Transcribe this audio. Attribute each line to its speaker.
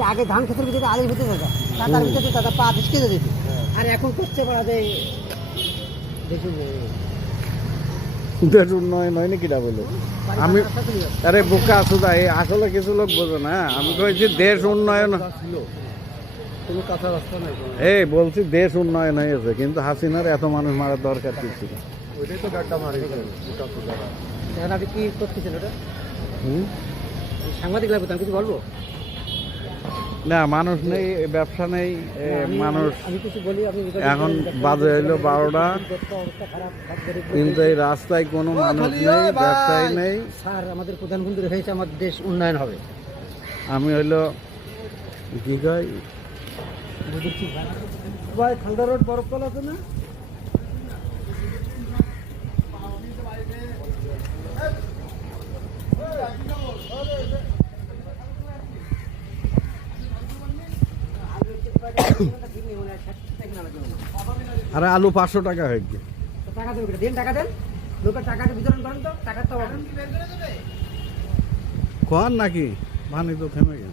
Speaker 1: হচ্ছে আগে ধান ক্ষেতের ভিতরে আলির ভিতরে যেত তার ভিতরে তাদের পা ভিসকে যেত। আর এখন করছে বলা যে দেখুন।
Speaker 2: দেশ উন্নয়ন হয় নাকি বলে আমি আরে বোকা সুদা এই আসলে কিছু লোক বোঝে না। আমি কইছি দেশ উন্নয়ন
Speaker 3: কোনো কাঁচা রাস্তা নাই
Speaker 2: এই বলছি দেশ উন্নয়ন হয়েছে কিন্তু হাসিনার এত মানুষ মারার দরকার কি ছিল?
Speaker 3: ওইটাই তো গাড্ডা মারি
Speaker 1: এখন আপনি কি করতেছেন ওটা? সাংবাদিক লাগবে আমি কিছু বলব?
Speaker 2: না মানুষ নেই ব্যবসা নেই মানুষ এখন বাজে হইল বারোটা। কিন্তু এই রাস্তায় কোনো মানুষ নেই ব্যবসায় নেই।
Speaker 1: স্যার আমাদের প্রধানমন্ত্রী হয়েছে আমার দেশ উন্নয়ন হবে।
Speaker 2: আমি হইল কি কয়?
Speaker 3: ঠান্ডা রোড বরফ কল আছে না?
Speaker 2: আরে আলু পাঁচশো টাকা হয়ে গিয়ে
Speaker 1: টাকা দেবেন দিন টাকা দেন। লোকের টাকাটা বিতরণ করেন তো টাকা তো
Speaker 2: খোয়ান নাকি? ভানি তো থেমে গেল